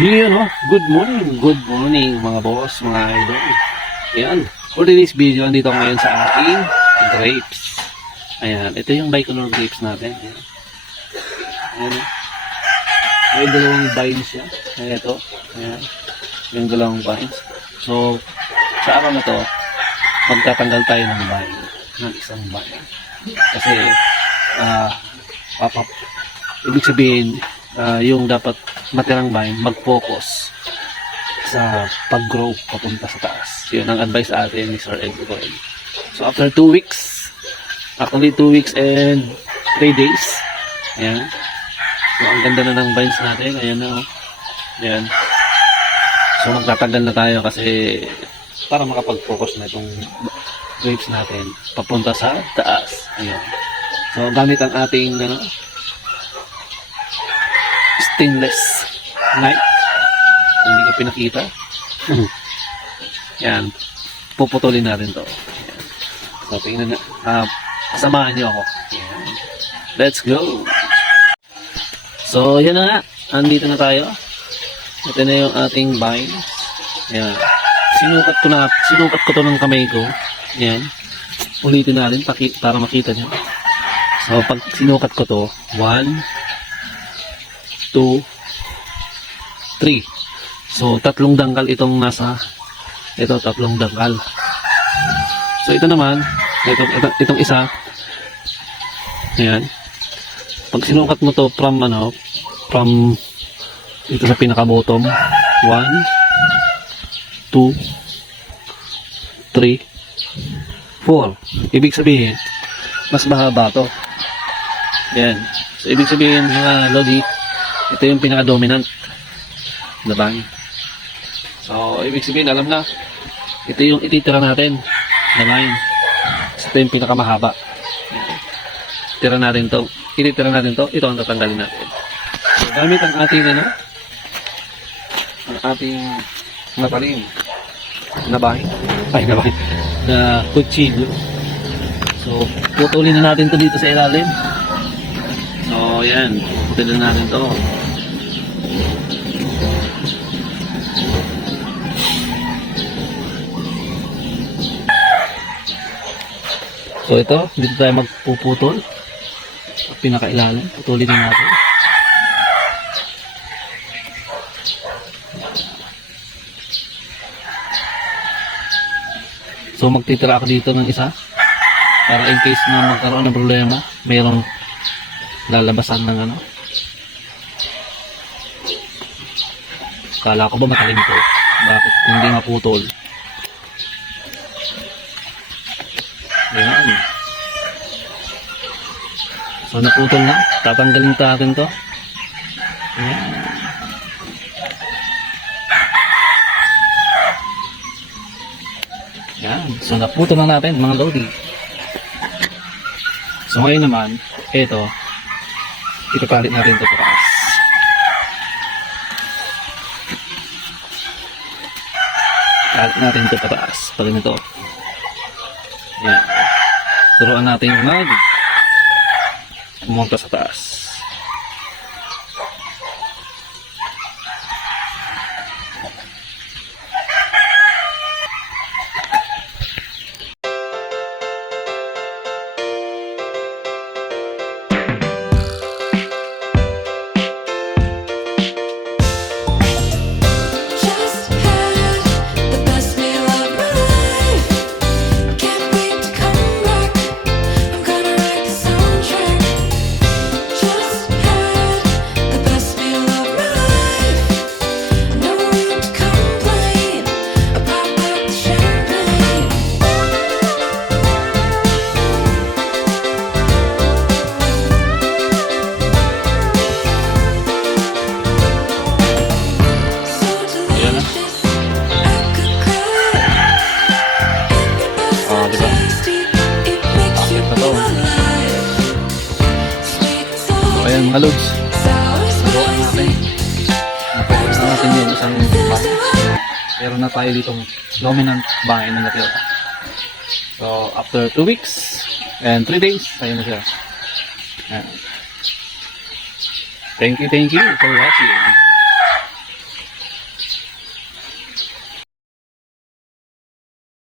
Yun, oh. Good morning mga boss, mga idol. Ayan, for today's video, andito ako ngayon sa ating grapes. Ayan, ito yung bicolor grapes natin. Ayan. Ayan, oh. May dalawang vines yan. Ayan, ito. Ayan, yung dalawang vines. So, sa araw na to, magtatanggal tayo ng vine, ng isang vine. Kasi, ibig sabihin, yung dapat matirang vine, mag-focus sa pag-grow papunta sa taas. Yun ang advice sa atin ni Sir Edwin. So after 2 weeks, actually 2 weeks and 3 days, ayan. So ang ganda na ng vines natin, ayan na, oh. Ayan. So magtatagal na tayo kasi para makapag-focus na itong grapes natin papunta sa taas. Ayan. So gamit ang ating stainless knife. Hindi ko pinakita. Yan. Puputulin natin to. Yan. So, tingnan na. Samahan niyo ako. Yan. Let's go! So, yan na nga. Andito na tayo. Ito na yung ating vine. Yan. Sinukat ko to ng kamay ko. Yan. Ulitin natin para makita niyo. So, pag sinukat ko to, 1, 2, 3. So, 3 dangkal itong nasa, ito 3 dangkal. So, ito naman, itong isa, ayan. Pag sinukat mo to from, ito sa pinaka-bottom, 1, 2, 3, 4. Ibig sabihin, mas mahaba to. Ayan. So, ibig sabihin, mga lodi, ito yung pinaka-dominant na vine. So, ibig sabihin, alam na, ito yung ititira natin na vine. So, ito yung pinakamahaba. Ititira natin to, ito ang tatanggalin natin. So, gamit ang ating, ang ating matalim na vine, na kutsilyo. So, putulin na natin to dito sa ilalim. So, yan, putulin na natin to. So ito, dito tayo magpuputol. Pinakailalim, putulin din natin. So magtitira ako dito ng isa para in case na magkaroon ng problema, mayroong lalabasan ng Kala ko ba matalim to? Bakit hindi maputol? Ayan. So naputol na. Tatanggalin natin to. Ayan. Ayan. So naputol na natin mga lodi. So ngayon naman, ito, ipapalit natin ito pataas. Palit natin ito pataas. Pag ganito. Ayan. Turuan natin pumunta sa taas. Ayan mga lods, turuan natin. Napagod na natin yung isang vine. Meron na tayo ditong dominant vine na natira. So after 2 weeks and 3 days, ayun na siya. Ayan. Thank you for watching.